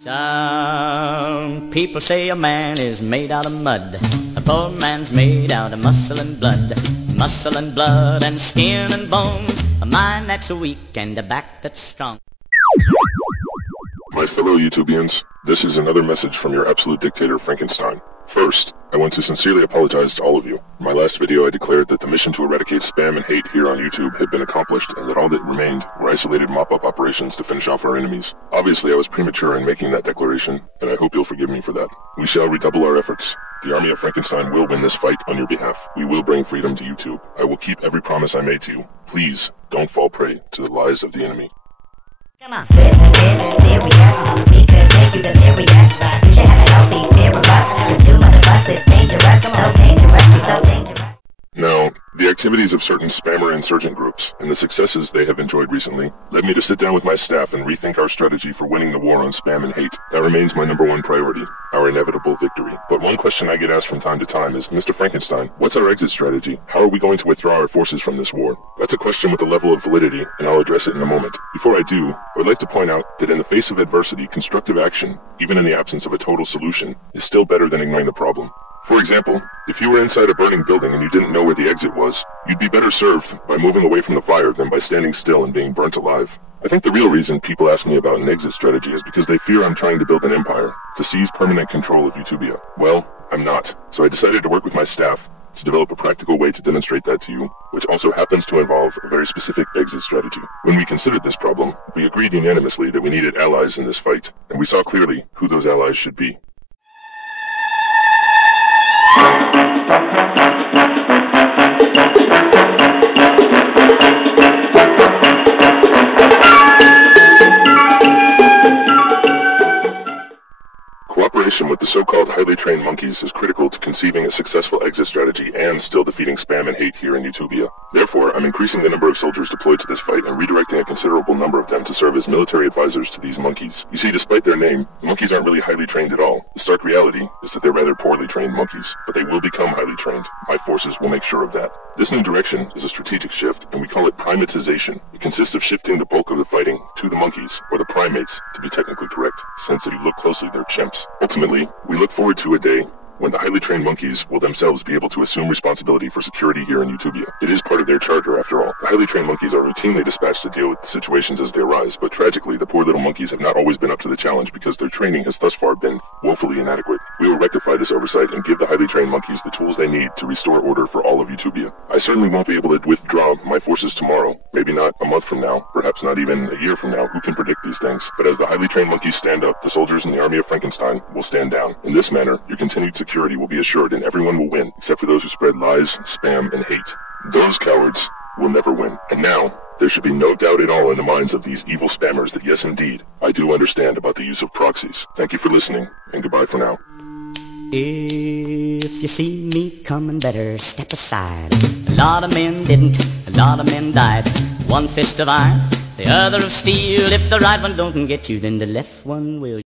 Some people say a man is made out of mud. A poor man's made out of muscle and blood. Muscle and blood and skin and bones. A mind that's weak and a back that's strong. My fellow YouTubians, this is another message from your absolute dictator, Frankenstein. First, I want to sincerely apologize to all of you. In my last video, I declared that the mission to eradicate spam and hate here on YouTube had been accomplished, and that all that remained were isolated mop-up operations to finish off our enemies. Obviously, I was premature in making that declaration, and I hope you'll forgive me for that. We shall redouble our efforts. The army of Frankenstein will win this fight on your behalf. We will bring freedom to YouTube. I will keep every promise I made to you. Please, don't fall prey to the lies of the enemy. Come on. There we are. We could take you to there we are. You should have a healthy pair of us. And two mother buses. Dangerous. Come on. So dangerous. Now, the activities of certain spammer insurgent groups and the successes they have enjoyed recently led me to sit down with my staff and rethink our strategy for winning the war on spam and hate. That remains my number one priority, our inevitable victory. But one question I get asked from time to time is, Mr. Frankenstein, what's our exit strategy? How are we going to withdraw our forces from this war? That's a question with a level of validity, and I'll address it in a moment. Before I do, I would like to point out that in the face of adversity, constructive action, even in the absence of a total solution, is still better than ignoring the problem. For example, if you were inside a burning building and you didn't know where the exit was, you'd be better served by moving away from the fire than by standing still and being burnt alive. I think the real reason people ask me about an exit strategy is because they fear I'm trying to build an empire, to seize permanent control of Utopia. Well, I'm not, so I decided to work with my staff to develop a practical way to demonstrate that to you, which also happens to involve a very specific exit strategy. When we considered this problem, we agreed unanimously that we needed allies in this fight, and we saw clearly who those allies should be. Cooperation with the so-called highly trained monkeys is critical to conceiving a successful exit strategy and still defeating spam and hate here in Utopia. Therefore, I'm increasing the number of soldiers deployed to this fight and redirecting a considerable number of them to serve as military advisors to these monkeys. You see, despite their name, the monkeys aren't really highly trained at all. The stark reality is that they're rather poorly trained monkeys, but they will become highly trained. My forces will make sure of that. This new direction is a strategic shift, and we call it Primatization. It consists of shifting the bulk of the fighting to the monkeys, or the primates, to be technically correct, since if you look closely, they're chimps. Ultimately, we look forward to a day when the highly trained monkeys will themselves be able to assume responsibility for security here in Utopia. It is part of their charter, after all. The highly trained monkeys are routinely dispatched to deal with situations as they arise, but tragically, the poor little monkeys have not always been up to the challenge because their training has thus far been woefully inadequate. We will rectify this oversight and give the highly trained monkeys the tools they need to restore order for all of Utopia. I certainly won't be able to withdraw my forces tomorrow, maybe not a month from now, perhaps not even a year from now. Who can predict these things? But as the highly trained monkeys stand up, the soldiers in the army of Frankenstein will stand down. In this manner, your continued security will be assured and everyone will win, except for those who spread lies, spam, and hate. Those cowards will never win. And now, there should be no doubt at all in the minds of these evil spammers that yes indeed, I do understand about the use of proxies. Thank you for listening, and goodbye for now. If you see me coming, better step aside. A lot of men didn't, a lot of men died. One fist of iron, the other of steel. If the right one don't get you, then the left one will.